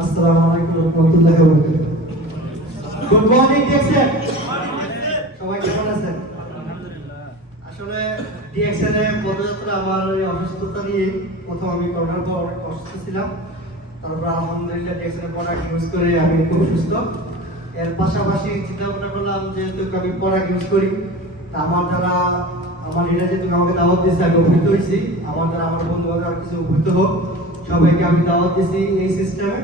আসসালামু আলাইকুম ওয়া রাহমাতুল্লাহি ওয়া বারাকাতুহু। Good morning DXL. সবাই কেমন আছেন? আসলে ডিএক্সএল এর পদযাত্রা আমার এই অসুস্থতা নিয়ে প্রথম আমি করোনার পর অনেক অসুস্থ ছিলাম। তারপর আলহামদুলিল্লাহ ডিএক্সএল এর প্রোডাক্ট ইউজ করে আমি খুব সুস্থ। এর পাশাপাশি চিন্তা ভাবনা করলাম যেহেতু আমি প্রোডাক্ট ইউজ করি, আমার দ্বারা আমার এটা যেহেতু আমাকে দাওয়াত দিয়েছে আমি উপকৃত হয়েছি, আমার দ্বারা আমার বন্ধু বান্ধব কিছু উপকৃত হোক, সবাইকে আমি দাওয়াত দিয়েছি এই সিস্টেমে।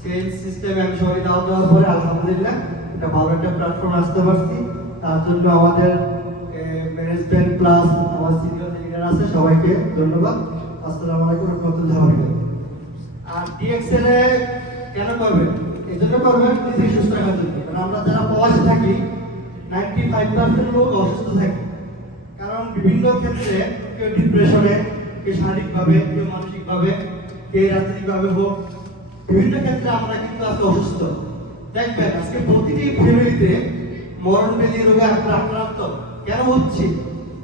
সেই সিস্টেমে আমি সবাই দাওয়াত দেওয়ার পরে আলহামদুলিল্লাহ এটা ভালো একটা প্ল্যাটফর্ম আসতে পারছি। তার জন্য আমাদের ম্যানেজমেন্ট প্লাস আমার সিনিয়র লিডার আছে, সবাইকে ধন্যবাদ। আসসালামু আলাইকুম ওয়া রাহমাতুল্লাহি ওয়া বারাকাতুহু। আর ডিএক্সএল এ কেন করবেন? এই জন্য করবেন নিজে সুস্থ থাকার জন্য। কারণ আমরা যারা প্রবাসে থাকি 95% লোক অসুস্থ থাকে। কারণ বিভিন্ন ক্ষেত্রে কেউ ডিপ্রেশনে, কেউ শারীরিকভাবে, কেউ মানসিকভাবে, কেউ রাজনৈতিকভাবে হোক, বিভিন্ন ক্ষেত্রে আমরা কিন্তু আজকে অসুস্থ। দেখবেন আজকে প্রতিটি ফ্যামিলিতে মরণব্যাধি রোগে আক্রান্ত কেন হচ্ছে?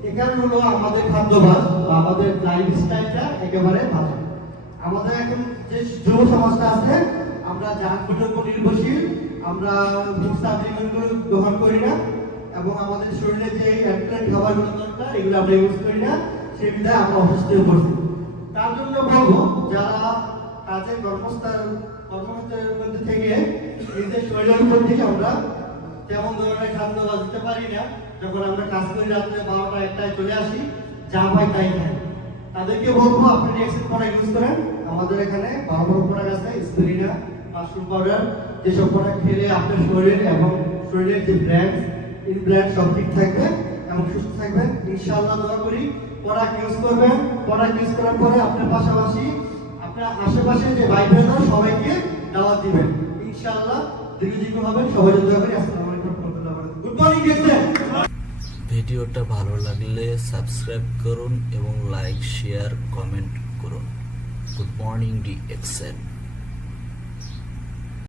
এর কারণ হলো আমাদের খাদ্যাভ্যাস বা আমাদের লাইফস্টাইলটা একেবারে ভালো। আমাদের এখন যে যুব সমাজটা আছে, আমরা জাঙ্ক ফুডের উপর নির্ভরশীল, আমরা ফুড সাপ্লিমেন্টগুলো গ্রহণ করি না, এবং আমাদের শরীরে যে অ্যান্টিবায়োটিক খাবারগুলো দরকার এগুলো আমরা ইউজ করি না, সেই বিধায় আমরা অসুস্থ হয়ে পড়ছি। তার জন্য বলবো যারা কাজের কর্মক্ষেত্রের মধ্যে থেকে নিজের শরীরের উপর থেকে আমরা তেমন ধরনের খাদ্য দিতে পারি না, যখন আমরা কাজ করি রাত্রে 12টা 1টায় চলে আসি, যা পাই তাই খাই, তাদেরকে বলবো আপনি ডিএক্সএল প্রোডাক্ট ইউজ করেন। আমাদের এখানে ভালো ভালো প্রোডাক্ট আছে, স্পিরিনা, মাশরুম পাউডার, যেসব প্রোডাক্ট খেলে আপনার শরীর এবং শরীরের যে ব্র্যান্ড সব ঠিক থাকবে এবং সুস্থ থাকবেন ইনশাআল্লাহ। দোয়া করি প্রোডাক্ট ইউজ করবেন। প্রোডাক্ট ইউজ করার পরে আপনার পাশাপাশি আপনার আশেপাশে যে ভাই বোনেরা সবাইকে দাওয়াত দিবেন ইনশাআল্লাহ, দীর্ঘজীবী হবেন। সবাই দোয়া করি। আসসালামু আলাইকুম ওয়া রাহমাতুল্লাহি ওয়া বারাকাতুহু। Good morning DXL. ভিডিওটা ভালো লাগলে সাবস্ক্রাইব করুন এবং লাইক শেয়ার কমেন্ট করুন। Good morning DXL.